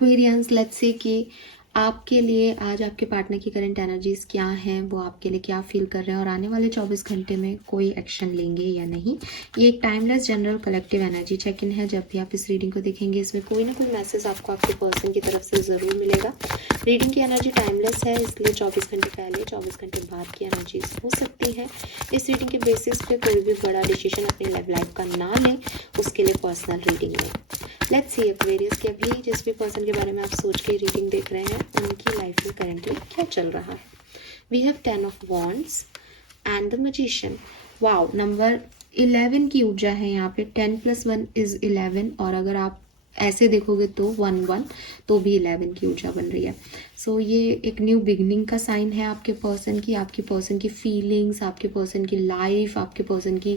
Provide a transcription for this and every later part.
Aquarians, let's say कि आपके लिए आज आपके पार्टनर की करंट एनर्जीज क्या हैं, वो आपके लिए क्या फील कर रहे हैं और आने वाले 24 घंटे में कोई एक्शन लेंगे या नहीं। ये एक timeless general collective energy check in है। जब भी आप इस रीडिंग को देखेंगे इसमें कोई ना कोई मैसेज आपको आपके पर्सन की तरफ से ज़रूर मिलेगा। रीडिंग की एनर्जी टाइमलेस है, इसलिए 24 घंटे पहले 24 घंटे बाद की एनर्जीज हो सकती है। इस रीडिंग के बेसिस पे कोई भी बड़ा डिसीजन अपनी लाइफ का ना लें, उसके लिए पर्सनल रीडिंग लें। लेट्स सी एक्वेरियस कि अभी जिस भी पर्सन के बारे में आप सोच के रीडिंग देख रहे हैं उनकी लाइफ में करेंटली क्या चल रहा है। We have 10 of wands and the magician. Wow, number 11 की ऊर्जा है यहाँ पे। 10 + 1 = 11 और अगर आप ऐसे देखोगे तो 1 तो भी 11 की ऊर्जा बन रही है। सो ये एक न्यू बिगनिंग का साइन है आपके पर्सन की। आपके पर्सन की फीलिंग्स, आपके पर्सन की लाइफ, आपके पर्सन की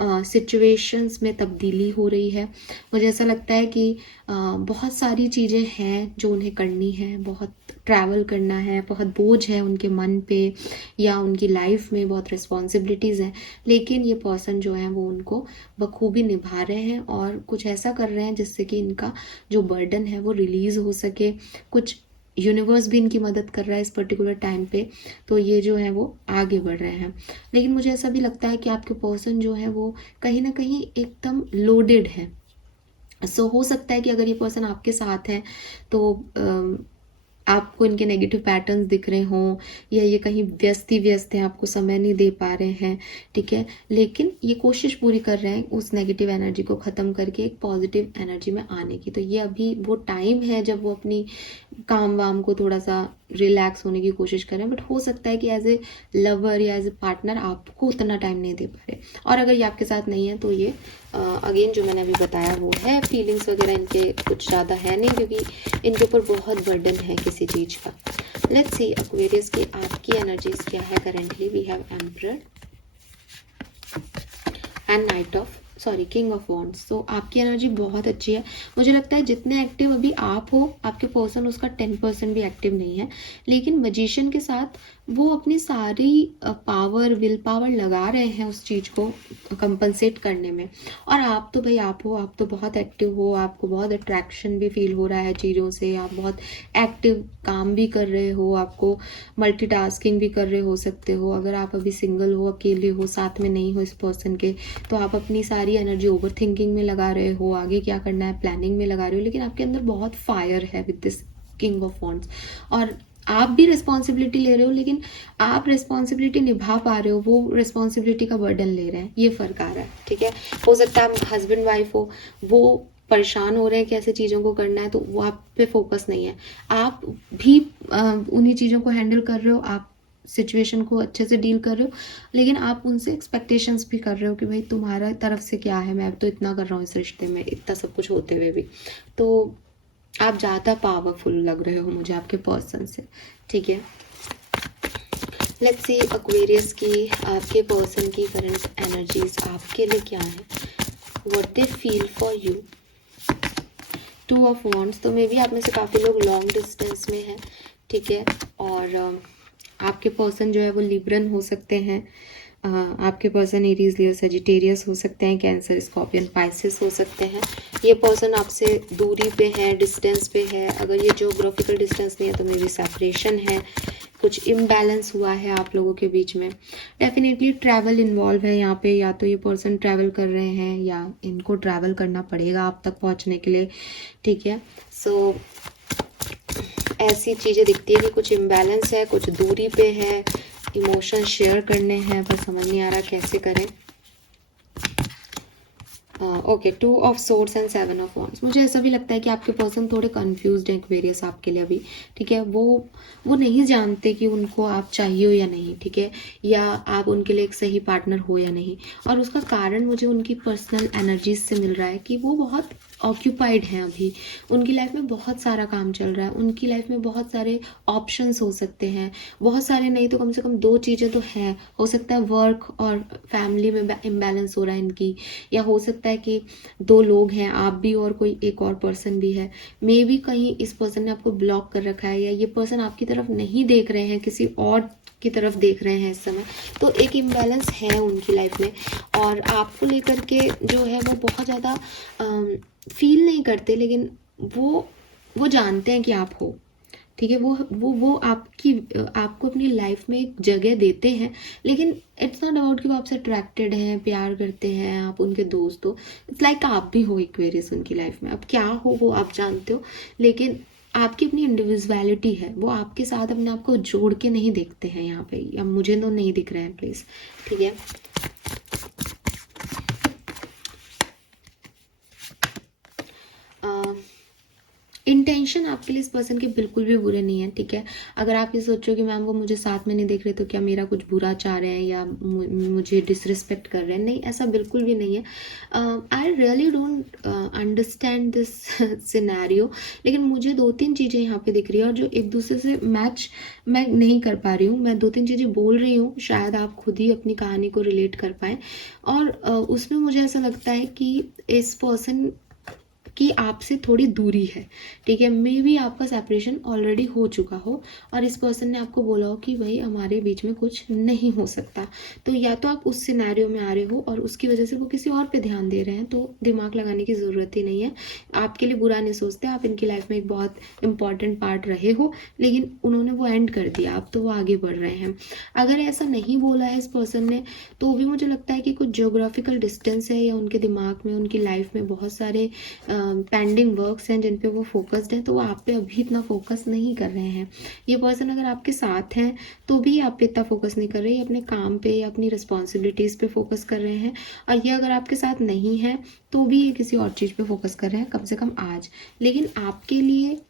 सिचुएशंस में तब्दीली हो रही है। मुझे ऐसा लगता है कि बहुत सारी चीज़ें हैं जो उन्हें करनी है, बहुत ट्रैवल करना है, बहुत बोझ है उनके मन पे या उनकी लाइफ में बहुत रिस्पॉन्सिबिलिटीज़ हैं, लेकिन ये पर्सन जो है वो उनको बखूबी निभा रहे हैं और कुछ ऐसा कर रहे हैं जिससे कि इनका जो बर्डन है वो रिलीज़ हो सके। कुछ यूनिवर्स भी इनकी मदद कर रहा है इस पर्टिकुलर टाइम पे, तो ये जो है वो आगे बढ़ रहे हैं। लेकिन मुझे ऐसा भी लगता है कि आपके पर्सन जो है वो कहीं ना कहीं एकदम लोडेड है। सो हो सकता है कि अगर ये पर्सन आपके साथ है तो आपको इनके नेगेटिव पैटर्न्स दिख रहे हों या ये कहीं व्यस्त ही व्यस्त हैं, आपको समय नहीं दे पा रहे हैं, ठीक है, लेकिन ये कोशिश पूरी कर रहे हैं उस नेगेटिव एनर्जी को ख़त्म करके एक पॉजिटिव एनर्जी में आने की। तो ये अभी वो टाइम है जब वो अपनी काम वाम को थोड़ा सा रिलैक्स होने की कोशिश करें, बट हो सकता है कि एज ए लवर या एज ए पार्टनर आपको उतना टाइम नहीं दे पा रहे। और अगर ये आपके साथ नहीं है तो ये अगेन जो मैंने अभी बताया वो है, फीलिंग्स वगैरह इनके कुछ ज़्यादा है नहीं क्योंकि इनके ऊपर बहुत बर्डन है किसी चीज़ का। लेट्स सी एक्वेरियस की आपकी एनर्जीज क्या है currently. We have emperor and king of wands. तो आपकी एनर्जी बहुत अच्छी है। मुझे लगता है जितने एक्टिव अभी आप हो, आपके पर्सन उसका 10% भी एक्टिव नहीं है, लेकिन मैजिशियन के साथ वो अपनी सारी पावर, विल पावर लगा रहे हैं उस चीज़ को कंपनसेट करने में। और आप तो भाई आप हो, आप तो बहुत एक्टिव हो, आपको बहुत अट्रैक्शन भी फील हो रहा है चीज़ों से, आप बहुत एक्टिव काम भी कर रहे हो, आपको मल्टीटास्किंग भी कर रहे हो सकते हो। अगर आप अभी सिंगल हो, अकेले हो, साथ में नहीं हो इस पर्सन के, तो आप अपनी सारी एनर्जी ओवर थिंकिंग में लगा रहे हो, आगे क्या करना है प्लानिंग में लगा रहे हो, लेकिन आपके अंदर बहुत फायर है with this king of wands. और आप भी रिस्पॉन्सिबिलिटी ले रहे हो, लेकिन आप रिस्पॉन्सिबिलिटी निभा पा रहे हो, वो रिस्पॉन्सिबिलिटी का बर्डन ले रहे हैं, ये फ़र्क आ रहा है, ठीक है। हो सकता है आप हस्बैंड वाइफ हो, वो परेशान हो रहे हैं कैसे चीज़ों को करना है, तो वो आप पे फोकस नहीं है। आप भी उन्हीं चीज़ों को हैंडल कर रहे हो, आप सिचुएशन को अच्छे से डील कर रहे हो, लेकिन आप उनसे एक्सपेक्टेशंस भी कर रहे हो कि भाई तुम्हारा तरफ से क्या है, मैं तो इतना कर रहा हूँ इस रिश्ते में, इतना सब कुछ होते हुए भी। तो आप ज़्यादा पावरफुल लग रहे हो मुझे आपके पर्सन से, ठीक है। लेट्स सी एक्वेरियस की आपके पर्सन की करंट एनर्जीज आपके लिए क्या है, what they feel for you. 2 of wands. तो मे बी आप में से काफ़ी लोग लॉन्ग डिस्टेंस में हैं, ठीक है, और आपके पर्सन जो है वो लिब्रन हो सकते हैं, आपके पर्सन एरीज, लियो, सजिटेरियस हो सकते हैं, कैंसर, स्कॉर्पियन, पाइसेस हो सकते हैं। ये पर्सन आपसे दूरी पे है, डिस्टेंस पे है। अगर ये जियोग्राफिकल डिस्टेंस नहीं है तो मे बी सेपरेशन है, कुछ इम्बैलेंस हुआ है आप लोगों के बीच में। डेफिनेटली ट्रैवल इन्वॉल्व है यहाँ पे, या तो ये पर्सन ट्रैवल कर रहे हैं या इनको ट्रैवल करना पड़ेगा आप तक पहुँचने के लिए, ठीक है। सो ऐसी चीज़ें दिखती है कि कुछ इम्बैलेंस है, कुछ दूरी पे है, इमोशन शेयर करने हैं, पर समझ नहीं आ रहा कैसे करें। Okay, 2 of swords and 7 of wands. मुझे ऐसा भी लगता है कि आपके पर्सन थोड़े कंफ्यूज्ड हैं एक्वेरियस आपके लिए अभी, ठीक है। वो नहीं जानते कि उनको आप चाहिए हो या नहीं, ठीक है, या आप उनके लिए एक सही पार्टनर हो या नहीं। और उसका कारण मुझे उनकी पर्सनल एनर्जीज से मिल रहा है कि वो बहुत ऑक्यूपाइड हैं अभी, उनकी लाइफ में बहुत सारा काम चल रहा है, उनकी लाइफ में बहुत सारे ऑप्शंस हो सकते हैं, बहुत सारे नहीं तो कम से कम 2 चीज़ें तो हैं। हो सकता है वर्क और फैमिली में इम्बैलेंस हो रहा है इनकी, या हो सकता है कि 2 लोग हैं, आप भी और कोई एक और पर्सन भी है। मे बी कहीं इस पर्सन ने आपको ब्लॉक कर रखा है, या ये पर्सन आपकी तरफ नहीं देख रहे हैं, किसी और की तरफ देख रहे हैं इस समय। तो एक इम्बैलेंस है उनकी लाइफ में, और आपको लेकर के जो है वो बहुत ज़्यादा फील नहीं करते, लेकिन वो वो जानते हैं कि आप हो, ठीक है। वो आपको अपनी लाइफ में एक जगह देते हैं, लेकिन इट्स नॉट अबाउट कि वो आपसे अट्रैक्टेड हैं, प्यार करते हैं, आप उनके दोस्त हो। इट्स लाइक आप भी हो एक्वेरियस उनकी लाइफ में। अब क्या हो वो आप जानते हो, लेकिन आपकी अपनी इंडिविजुअलिटी है, वो आपके साथ अपने आप को जोड़ के नहीं देखते हैं यहाँ पे। अब मुझे तो नहीं दिख रहे हैं प्लीज, ठीक है। इंटेंशन आपके लिए इस पर्सन के बिल्कुल भी बुरे नहीं है, ठीक है। अगर आप ये सोचो कि मैम वो मुझे साथ में नहीं देख रहे तो क्या मेरा कुछ बुरा चाह रहे हैं या मुझे डिसरिस्पेक्ट कर रहे हैं, नहीं, ऐसा बिल्कुल भी नहीं है। I really don't understand this scenario, लेकिन मुझे 2-3 चीज़ें यहाँ पे दिख रही है और जो एक दूसरे से मैच मैं नहीं कर पा रही हूँ। मैं 2-3 चीज़ें बोल रही हूँ, शायद आप खुद ही अपनी कहानी को रिलेट कर पाएँ। और उसमें मुझे ऐसा लगता है कि इस पर्सन कि आपसे थोड़ी दूरी है, ठीक है। मे बी आपका सेपरेशन ऑलरेडी हो चुका हो और इस पर्सन ने आपको बोला हो कि भाई हमारे बीच में कुछ नहीं हो सकता। तो या तो आप उस सिनेरियो में आ रहे हो और उसकी वजह से वो किसी और पे ध्यान दे रहे हैं, तो दिमाग लगाने की ज़रूरत ही नहीं है। आपके लिए बुरा नहीं सोचते, आप इनकी लाइफ में एक बहुत इंपॉर्टेंट पार्ट रहे हो, लेकिन उन्होंने वो एंड कर दिया, अब तो वो आगे बढ़ रहे हैं। अगर ऐसा नहीं बोला है इस पर्सन ने, तो भी मुझे लगता है कि कुछ जियोग्राफिकल डिस्टेंस है या उनके दिमाग में, उनकी लाइफ में बहुत सारे पेंडिंग वर्क्स हैं जिन पे वो फोकस्ड हैं, तो वो आप पे अभी इतना फोकस नहीं कर रहे हैं। ये पर्सन अगर आपके साथ हैं तो भी आप पे इतना फोकस नहीं कर रहे, अपने काम पे या अपनी रिस्पॉन्सिबिलिटीज़ पे फोकस कर रहे हैं। और ये अगर आपके साथ नहीं है तो भी ये किसी और चीज़ पे फोकस कर रहे हैं, कम से कम आज। लेकिन आपके लिए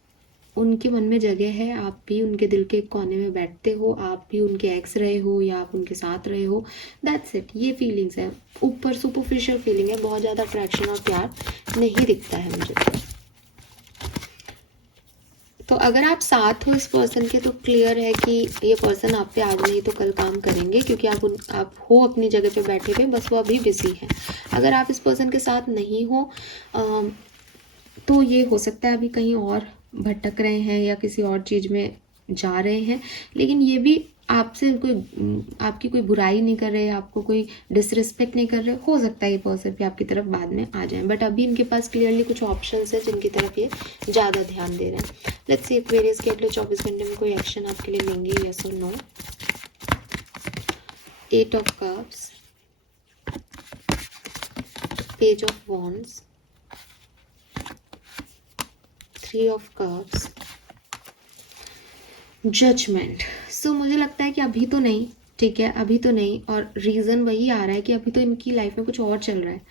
उनके मन में जगह है, आप भी उनके दिल के एक कोने में बैठते हो, आप भी उनके एक्स रहे हो या आप उनके साथ रहे हो, दैट्स इट। ये फीलिंग्स है, ऊपर सुपरफिशियल फीलिंग है, बहुत ज़्यादा अट्रैक्शन और प्यार नहीं दिखता है मुझे। तो अगर आप साथ हो इस पर्सन के तो क्लियर है कि ये पर्सन आप पे आज नहीं तो कल काम करेंगे, क्योंकि आप हो अपनी जगह पे बैठे हुए, बस वो अभी बिजी है। अगर आप इस पर्सन के साथ नहीं हो तो ये हो सकता है अभी कहीं और भटक रहे हैं या किसी और चीज़ में जा रहे हैं, लेकिन ये भी आपसे आपकी कोई बुराई नहीं कर रहे, आपको कोई डिसरिस्पेक्ट नहीं कर रहे। हो सकता है ये पर्सन भी आपकी तरफ बाद में आ जाए, बट अभी इनके पास क्लियरली कुछ ऑप्शंस है जिनकी तरफ ये ज़्यादा ध्यान दे रहे हैं। लेट्स सी एक्वेरियस के अगले 24 घंटे में कोई एक्शन आपके लिए लेंगे, यस और no. 8 of cups, page of wands, 3 of cups, judgement. So मुझे लगता है कि अभी तो नहीं, ठीक है, अभी तो नहीं। और रीज़न वही आ रहा है कि अभी तो इनकी लाइफ में कुछ और चल रहा है,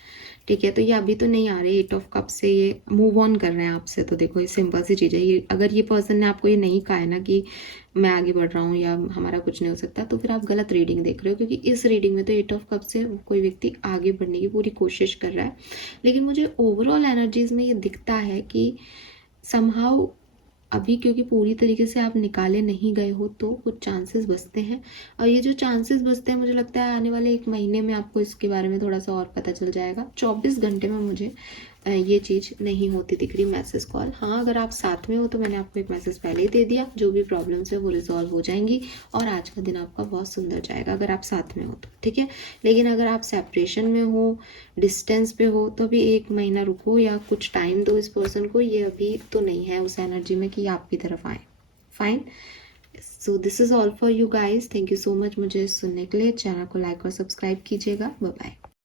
ठीक है। तो ये अभी तो नहीं आ रहे 8 ऑफ कप से, ये मूव ऑन कर रहे हैं आपसे। तो देखो ये सिंपल सी चीज़ है। ये अगर ये पर्सन ने आपको ये नहीं कहा है ना कि मैं आगे बढ़ रहा हूँ या हमारा कुछ नहीं हो सकता, तो फिर आप गलत रीडिंग देख रहे हो, क्योंकि इस रीडिंग में तो 8 ऑफ कप से कोई व्यक्ति आगे बढ़ने की पूरी कोशिश कर रहा है। लेकिन मुझे ओवरऑल एनर्जीज में ये दिखता है कि समहाउ अभी, क्योंकि पूरी तरीके से आप निकाले नहीं गए हो, तो कुछ चांसेस बचते हैं। और ये जो चांसेस बचते हैं, मुझे लगता है आने वाले 1 महीने में आपको इसके बारे में थोड़ा सा और पता चल जाएगा। 24 घंटे में मुझे ये चीज़ नहीं होती दिख रही, मैसेज कॉल। हाँ, अगर आप साथ में हो तो मैंने आपको एक मैसेज पहले ही दे दिया, जो भी प्रॉब्लम्स है वो रिजॉल्व हो जाएंगी और आज का दिन आपका बहुत सुंदर जाएगा अगर आप साथ में हो तो, ठीक है। लेकिन अगर आप सेपरेशन में हो, डिस्टेंस पे हो, तो अभी 1 महीना रुको या कुछ टाइम दो इस पर्सन को। ये अभी तो नहीं है उस एनर्जी में कि आपकी तरफ आए। Fine, so this is all for you guys. Thank you so much मुझे सुनने के लिए। चैनल को लाइक और सब्सक्राइब कीजिएगा। Bye bye.